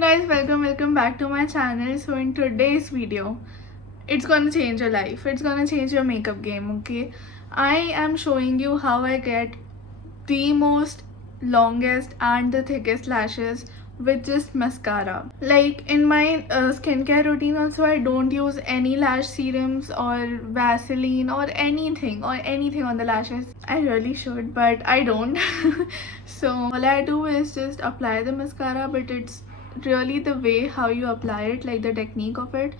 guys, welcome back to my channel. So in today's video, it's gonna change your life. It's gonna change your makeup game, okay? I am showing you how I get the most longest and the thickest lashes with just mascara. Like in my skincare routine also, I don't use any lash serums or Vaseline or anything on the lashes. I really should, but I don't. So all I do is just apply the mascara, but it's really the way how you apply it, like the technique of it,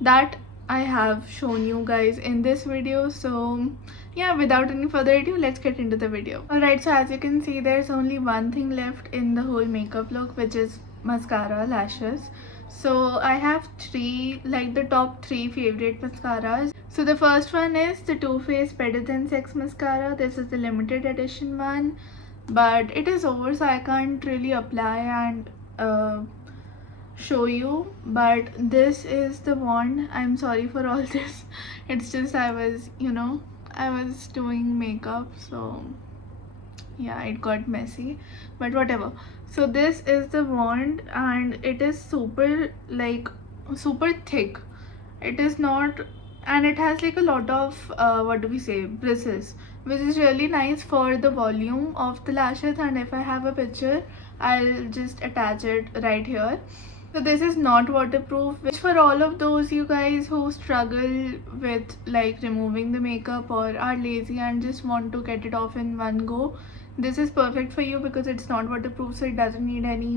that I have shown you guys in this video. So yeah, without any further ado, let's get into the video. Alright, so as you can see, there's only one thing left in the whole makeup look, which is mascara, lashes. So I have three, like the top three favorite mascaras. So the first one is the Too Faced Better Than Sex mascara. This is the limited edition one, but it is over, so I can't really apply and show you. But this is the one. I'm sorry for all this. It's just I was doing makeup, so yeah, it got messy, but whatever. So this is the wand, and it is super thick. It is not, and it has like a lot of what do we say, bristles, which is really nice for the volume of the lashes. And if I have a picture, I'll just attach it right here. So this is not waterproof, which for all of those you guys who struggle with like removing the makeup or are lazy and just want to get it off in one go, this is perfect for you because it's not waterproof, so it doesn't need any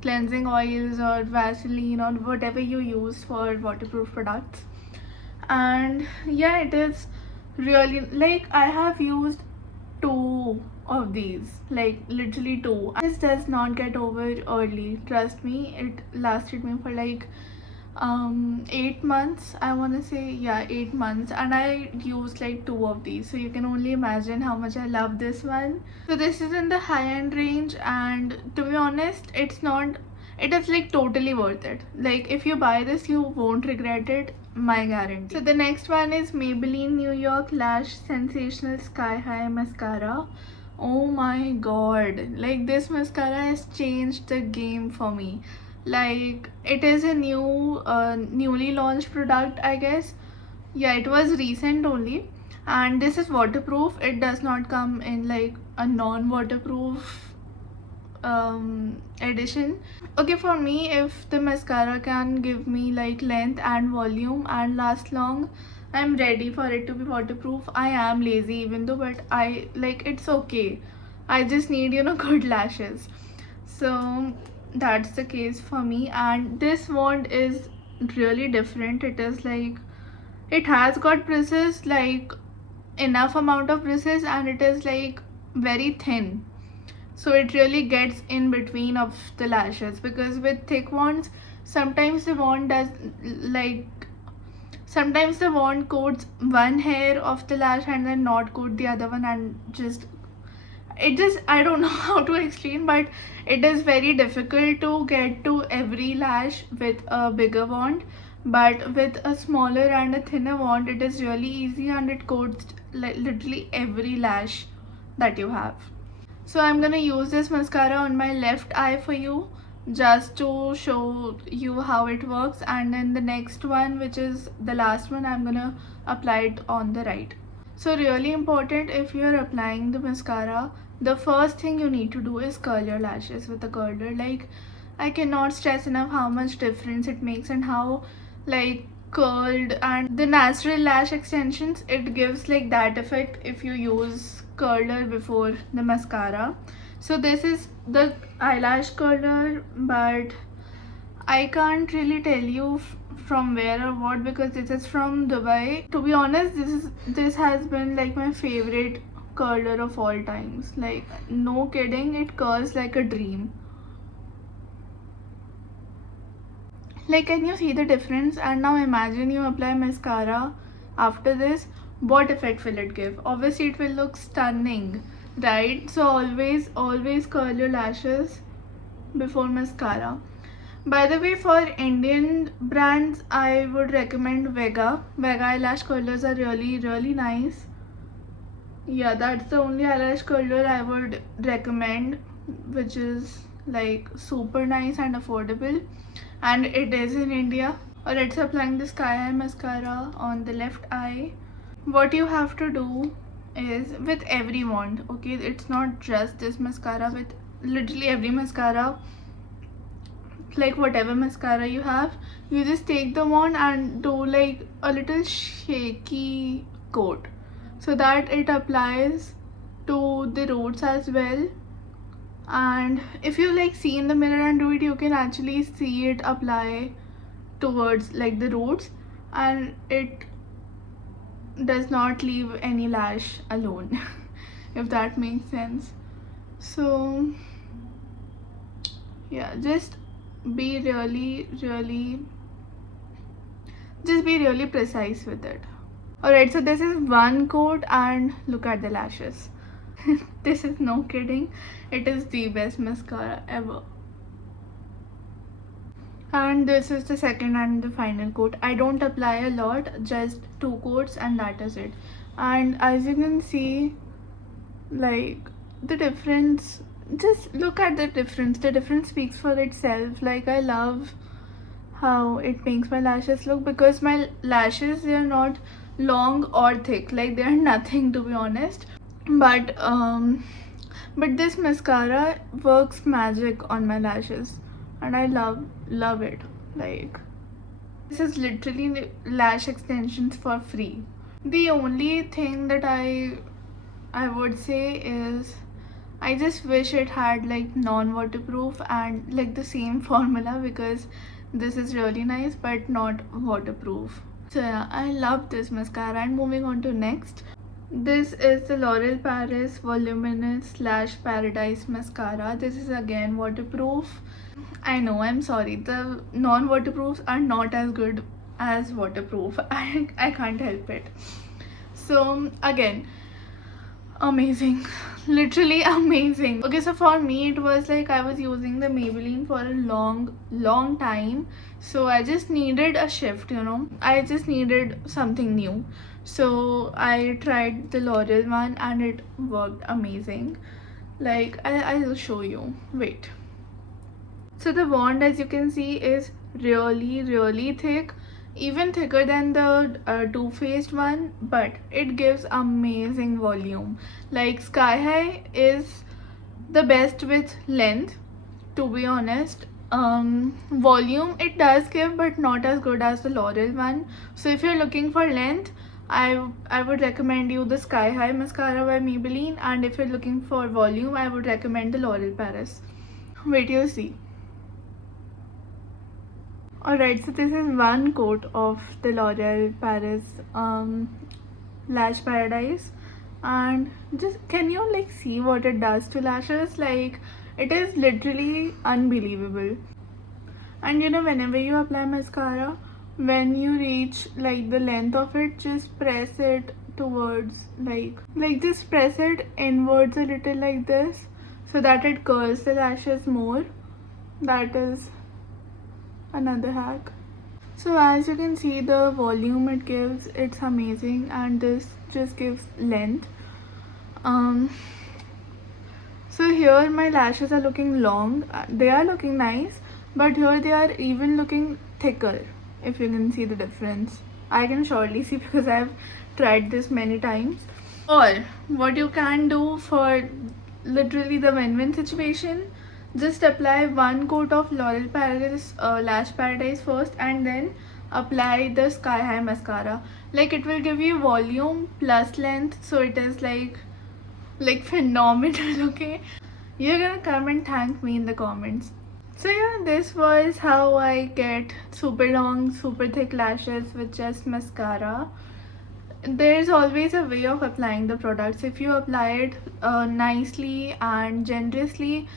cleansing oils or Vaseline or whatever you use for waterproof products. And yeah, it is really, like, I have used two of these, like literally two. This does not get over early, trust me. It lasted me for like 8 months, I want to say. Yeah, 8 months, and I used like two of these, so you can only imagine how much I love this one. So this is in the high-end range, and to be honest, it is like totally worth it. Like if you buy this, you won't regret it, my guarantee. So the next one is Maybelline New York Lash Sensational Sky High Mascara. Oh my god, like this mascara has changed the game for me. Like it is a newly launched product, I guess. Yeah, it was recent only, and this is waterproof. It does not come in like a non-waterproof edition. Okay, for me, if the mascara can give me like length and volume and last long, I'm ready for it to be waterproof. I am lazy even though, but I like, it's okay. I just need good lashes. So that's the case for me. And this wand is really different. It is like, it has got bristles, like enough amount of bristles, and it is like very thin, so it really gets in between of the lashes. Because with thick wands, sometimes the wand coats one hair of the lash and then not coat the other one, and I don't know how to explain, but it is very difficult to get to every lash with a bigger wand. But with a smaller and a thinner wand, it is really easy, and it coats like literally every lash that you have. So I'm gonna use this mascara on my left eye for you, just to show you how it works, and then the next one, which is the last one, I'm gonna apply it on the right. So really important, if you're applying the mascara, the first thing you need to do is curl your lashes with a curler. Like, I cannot stress enough how much difference it makes, and how like curled, and the natural lash extensions, it gives like that effect if you use curler before the mascara. So this is the eyelash curler, but I can't really tell you from where or what, because this is from Dubai. To be honest, this has been like my favorite curler of all times. Like, no kidding, it curls like a dream. Like, can you see the difference? And now imagine you apply mascara after this, what effect will it give? Obviously it will look stunning, right? So always curl your lashes before mascara. By the way, for Indian brands, I would recommend Vega eyelash curlers are really nice. Yeah, that's the only eyelash curler I would recommend, which is like super nice and affordable, and it is in India. Alright, so applying the Sky High mascara on the left eye. What you have to do is, with every wand, okay, it's not just this mascara, with literally every mascara, like whatever mascara you have, you just take the wand and do like a little shaky coat so that it applies to the roots as well. And if you like see in the mirror and do it, you can actually see it apply towards like the roots, and it does not leave any lash alone if that makes sense. So yeah, just be really precise with it. Alright, so this is one coat and look at the lashes. This is no kidding, it is the best mascara ever. And this is the second and the final coat. I don't apply a lot, just 2 coats and that is it. And as you can see, like the difference, just look at the difference speaks for itself. Like I love how it makes my lashes look, because my lashes, they are not long or thick, like they are nothing to be honest, but this mascara works magic on my lashes and I love it. Like this is literally lash extensions for free. The only thing that I would say is, I just wish it had like non-waterproof and like the same formula, because this is really nice but not waterproof. So yeah, I love this mascara. And moving on to next, this is the L'Oreal Paris Voluminous Lash Paradise mascara. This is again waterproof. I know, I'm sorry, the non-waterproofs are not as good as waterproof. I can't help it. So again, amazing, literally amazing. Okay, so for me it was like I was using the Maybelline for a long time, so I just needed a shift, you know, I just needed something new. So I tried the L'Oreal one and it worked amazing. Like I'll show you, wait. So the wand, as you can see, is really thick, even thicker than the Too Faced one, but it gives amazing volume. Like Sky High is the best with length, to be honest. Volume it does give, but not as good as the L'Oreal one. So if you're looking for length, I would recommend you the Sky High mascara by Maybelline, and if you're looking for volume, I would recommend the L'Oreal Paris. Wait till you see. Alright, so this is one coat of the L'Oreal Paris Lash Paradise, and just can you like see what it does to lashes? Like it is literally unbelievable. And you know, whenever you apply mascara, when you reach like the length of it, just press it towards like just press it inwards a little like this, so that it curls the lashes more. That is another hack. So as you can see, the volume it gives, it's amazing, and this just gives length. So here my lashes are looking long, they are looking nice, but here they are even looking thicker. If you can see the difference, I can surely see because I've tried this many times. Or what you can do for literally the win-win situation, just apply one coat of L'Oreal Paris Lash Paradise first, and then apply the Sky High mascara. Like it will give you volume plus length, so it is like phenomenal. Okay, you're gonna come and thank me in the comments. So yeah, this was how I get super long, super thick lashes with just mascara. There's always a way of applying the products. If you apply it nicely and generously,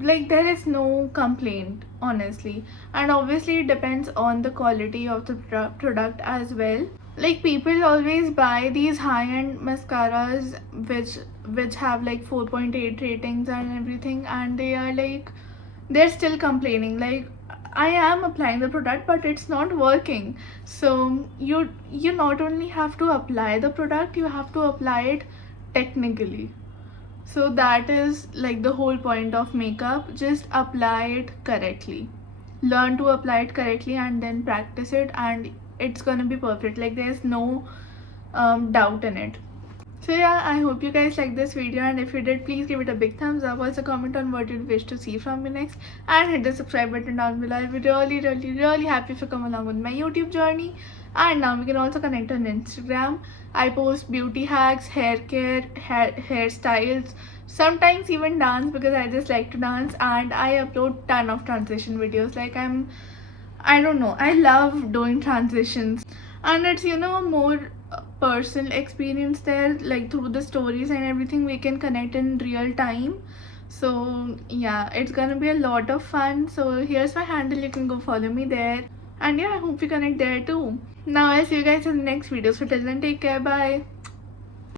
like there is no complaint, honestly. And obviously it depends on the quality of the product as well. Like people always buy these high-end mascaras which have like 4.8 ratings and everything, and they are like, they're still complaining like, I am applying the product but it's not working. So you not only have to apply the product, you have to apply it technically. So that is like the whole point of makeup. Just apply it correctly, learn to apply it correctly, and then practice it, and it's gonna be perfect. Like there's no doubt in it. So yeah, I hope you guys liked this video, and if you did, please give it a big thumbs up. Also comment on what you'd wish to see from me next, and hit the subscribe button down below. I'll be really happy if you come along with my YouTube journey. And now we can also connect on Instagram. I post beauty hacks, hair care, hairstyles, sometimes even dance, because I just like to dance, and I upload ton of transition videos. Like I don't know, I love doing transitions, and it's, you know, more personal experience there, like through the stories and everything we can connect in real time. So yeah, it's gonna be a lot of fun. So here's my handle, you can go follow me there, and yeah, I hope we connect there too. Now I'll see you guys in the next video. So till then, take care, bye.